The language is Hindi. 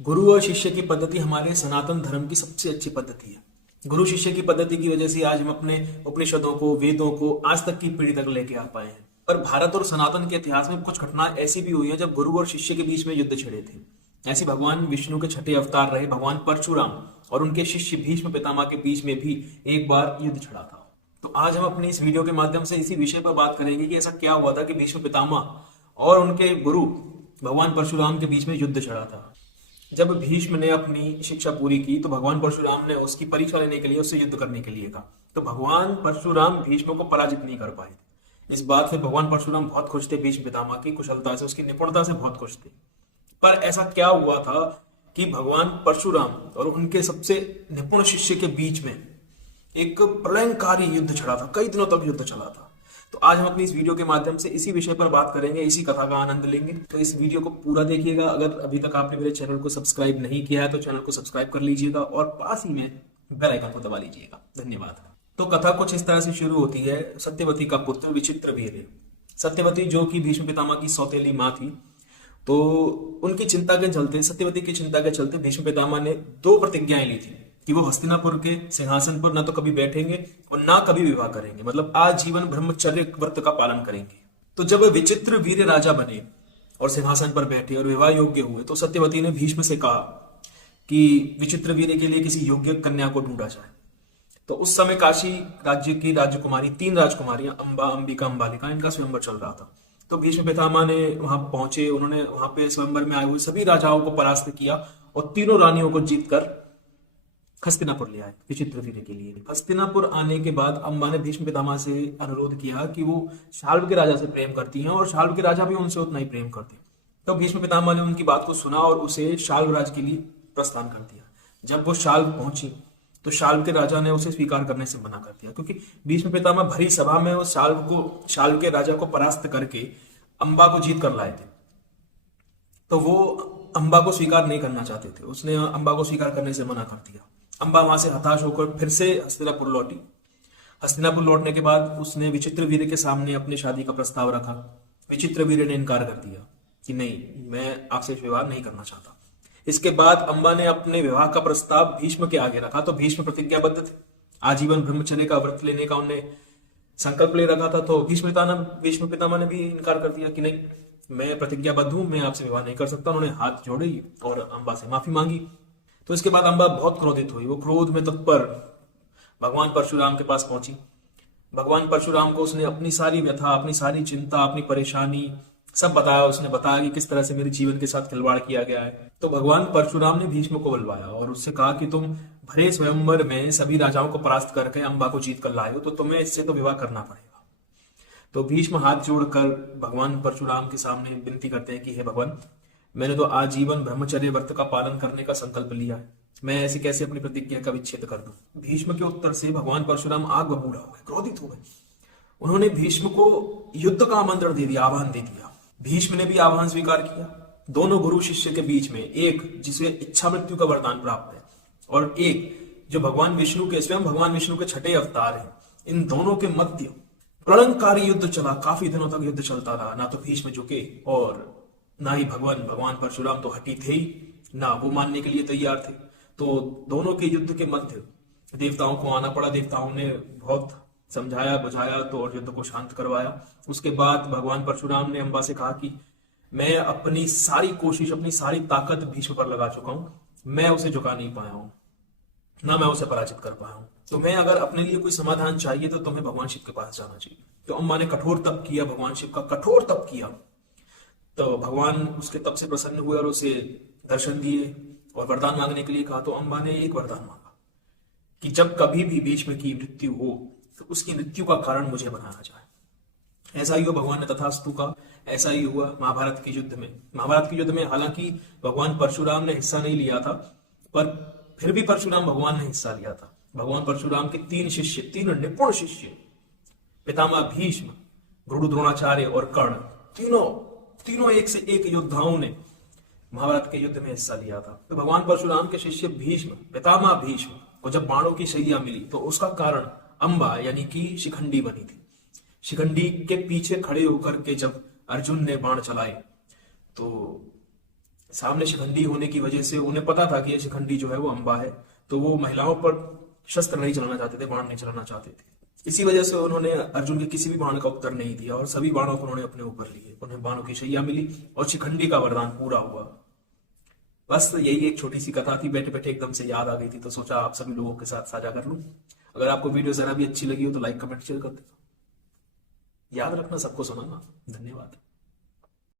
गुरु और शिष्य की पद्धति हमारे सनातन धर्म की सबसे अच्छी पद्धति है। गुरु शिष्य की पद्धति की वजह से आज हम अपने उपनिषदों को, वेदों को आज तक की पीढ़ी तक लेके आ पाए हैं। पर भारत और सनातन के इतिहास में कुछ घटना ऐसी भी हुई है जब गुरु और शिष्य के बीच में युद्ध छिड़े थे। ऐसे भगवान विष्णु के छठे अवतार रहे भगवान परशुराम और उनके शिष्य भीष्म पितामह के बीच में भी एक बार युद्ध छिड़ा था। तो आज हम अपनी इस वीडियो के माध्यम से इसी विषय पर बात करेंगे कि ऐसा क्या हुआ था कि भीष्म पितामह और उनके गुरु भगवान परशुराम के बीच में युद्ध छिड़ा था। जब भीष्म ने अपनी शिक्षा पूरी की तो भगवान परशुराम ने उसकी परीक्षा लेने के लिए उससे युद्ध करने के लिए कहा। तो भगवान परशुराम भीष्म को पराजित नहीं कर पाए थे। इस बात से भगवान परशुराम बहुत खुश थे, भीष्म पितामह की कुशलता से, उसकी निपुणता से बहुत खुश थे। पर ऐसा क्या हुआ था कि भगवान परशुराम और उनके सबसे निपुण शिष्य के बीच में एक प्रलयंकारी युद्ध छिड़ा था। कई दिनों तक युद्ध चला था। तो आज हम अपनी इस वीडियो के माध्यम से इसी विषय पर बात करेंगे, इसी कथा का आनंद लेंगे। तो इस वीडियो को पूरा देखिएगा। अगर अभी तक आपने मेरे चैनल को सब्सक्राइब नहीं किया है तो चैनल को सब्सक्राइब कर लीजिएगा और पास ही में बेल आइकन को दबा लीजिएगा। धन्यवाद। तो कथा कुछ इस तरह से शुरू होती है। सत्यवती का पुत्र विचित्रवीर्य, सत्यवती जो कि भीष्म पितामह की सौतेली माँ थी, तो उनकी चिंता के चलते, सत्यवती की चिंता के चलते भीष्म पितामह ने दो प्रतिज्ञाएं ली थी कि वो हस्तिनापुर के सिंहासन पर ना तो कभी बैठेंगे और ना कभी विवाह करेंगे, मतलब आजीवन ब्रह्मचर्य व्रत का पालन करेंगे। तो जब विचित्र वीर्य राजा बने और सिंहासन पर बैठे और विवाह योग्य हुए तो सत्यवती ने भीष्म से कहा कि विचित्र वीर्य के लिए किसी योग्य कन्या को ढूंढा जाए। तो उस समय काशी राज्य की राजकुमारी, तीन राजकुमारियां, अंबा, अंबिका, अंबालिका, इनका स्वयंवर चल रहा था। तो भीष्म पितामह ने वहां पहुंचे, उन्होंने वहां पे स्वयंवर में आए हुए सभी राजाओं को परास्त किया और तीनों रानियों को जीतकर हस्तिनापुर ले आए विचित्रवीर्य के लिए। हस्तिनापुर आने के बाद अम्बा ने भीष्म पितामह से अनुरोध किया कि वो शाल्व के राजा से प्रेम करती हैं और शाल्व के राजा भी उनसे उतना ही प्रेम करते हैं। तो भीष्म पितामह ने उनकी बात को सुना और उसे शाल्व राज के लिए प्रस्थान कर दिया। जब वो शाल्व पहुंची तो शाल्व के राजा ने उसे स्वीकार करने से मना कर दिया, क्योंकि भीष्म पितामह भरी सभा में उस शाल्व के राजा को परास्त करके अम्बा को जीत कर लाए थे। तो वो अम्बा को स्वीकार नहीं करना चाहते थे। उसने अम्बा को स्वीकार करने से मना कर दिया। अम्बा वहां से हताश होकर फिर से हस्तिनापुर लौटी। हस्तिनापुर लौटने के बाद उसने विचित्रवीर्य के सामने अपनी शादी का प्रस्ताव रखा। विचित्रवीर्य ने इनकार कर दिया कि नहीं, मैं आपसे विवाह नहीं करना चाहता। इसके बाद अम्बा ने अपने विवाह का प्रस्ताव भीष्म के आगे रखा। तो भीष्म प्रतिज्ञाबद्ध थे, आजीवन ब्रह्मचर्य का व्रत लेने का उन्हें संकल्प ले रखा था। तो भीष्म पितामह ने भी इनकार कर दिया कि नहीं, मैं प्रतिज्ञाबद्ध हूं, मैं आपसे विवाह नहीं कर सकता। उन्होंने हाथ जोड़े और अम्बा से माफी मांगी। तो इसके बाद अम्बा बहुत क्रोधित हुई। वो क्रोध में तत्पर भगवान परशुराम के पास पहुंची। भगवान परशुराम को उसने अपनी सारी व्यथा, अपनी सारी चिंता, अपनी परेशानी सब बताया। उसने बताया कि किस तरह से मेरे जीवन के साथ खिलवाड़ किया गया है। तो भगवान परशुराम ने भीष्म को बुलवाया और उससे कहा कि तुम भरे स्वयंवर में सभी राजाओं को परास्त करके अम्बा को जीत कर लाए हो, तो तुम्हें इससे तो विवाह करना पड़ेगा। तो भीष्म हाथ जोड़कर भगवान परशुराम के सामने विनती करते हैं कि हे भगवान, मैंने तो आजीवन ब्रह्मचर्य व्रत का पालन करने का संकल्प लिया है, मैं ऐसे कैसे अपनी प्रतिज्ञा का विच्छेद कर दूं। भीष्म के उत्तर से भगवान परशुराम आग बबूला हो गए, क्रोधित हो गए। उन्होंने भीष्म को युद्ध का आमंत्रण दे दिया, आह्वान दे दिया। भीष्म ने भी आह्वान स्वीकार किया। दोनों गुरु शिष्य के बीच में एक जिसे इच्छा मृत्यु का वरदान प्राप्त है और एक जो भगवान विष्णु के, स्वयं भगवान विष्णु के छठे अवतार हैं, इन दोनों के मध्य प्रलंकारी युद्ध चला। काफी दिनों तक युद्ध चलता रहा। ना तो भीष्म झुके और ना ही भगवान परशुराम तो हटी थे ही, ना वो मानने के लिए तैयार थे। तो दोनों के युद्ध के मध्य देवताओं को आना पड़ा। देवताओं ने बहुत समझाया बुझाया तो और युद्ध को शांत करवाया। उसके बाद भगवान परशुराम ने अम्बा से कहा कि मैं अपनी सारी कोशिश, अपनी सारी ताकत भीष्म पर लगा चुका हूं, मैं उसे झुका नहीं पाया हूं, ना मैं उसे पराजित कर पाया हूं। तो मैं अगर अपने लिए कोई समाधान चाहिए तो तुम्हें भगवान शिव के पास जाना चाहिए। तो अम्बा ने कठोर तप किया, भगवान शिव का कठोर तप किया। तो भगवान उसके तप से प्रसन्न हुए और उसे दर्शन दिए और वरदान मांगने के लिए कहा। तो अम्बा ने एक वरदान मांगा कि जब कभी भी भीष्म की मृत्यु हो तो उसकी मृत्यु का कारण मुझे बनाया जाए। ऐसा ही हुआ, भगवान ने तथास्तु का। ऐसा ही हुआ महाभारत के युद्ध में। महाभारत के युद्ध में हालांकि भगवान परशुराम ने हिस्सा नहीं लिया था, पर फिर भी परशुराम भगवान ने हिस्सा लिया था। भगवान परशुराम के तीन शिष्य, तीन निपुण शिष्य, पितामह भीष्म, गुरु द्रोणाचार्य और कर्ण, तीनों एक से एक योद्धाओं ने महाभारत के युद्ध में हिस्सा लिया था। तो भगवान परशुराम के शिष्य भीष्म, पितामह भीष्म को जब बाणों की शैया मिली तो उसका कारण अम्बा यानी कि शिखंडी बनी थी। शिखंडी के पीछे खड़े होकर के जब अर्जुन ने बाण चलाए तो सामने शिखंडी होने की वजह से उन्हें पता था कि ये शिखंडी जो है वो अंबा है, तो वो महिलाओं पर शस्त्र नहीं चलाना चाहते थे, बाण नहीं चलाना चाहते थे। इसी वजह से उन्होंने अर्जुन के किसी भी बाण का उत्तर नहीं दिया और सभी बाणों को उन्होंने अपने ऊपर लिए। उन्हें बाणों की शैया मिली और शिखंडी का वरदान पूरा हुआ। बस यही एक छोटी सी कथा थी, बैठे बैठे एकदम से याद आ गई थी, तो सोचा आप सभी लोगों के साथ साझा कर लूं। अगर आपको वीडियो जरा भी अच्छी लगी हो तो लाइक कमेंट शेयर कर देना। याद रखना, सबको सुनाना। धन्यवाद।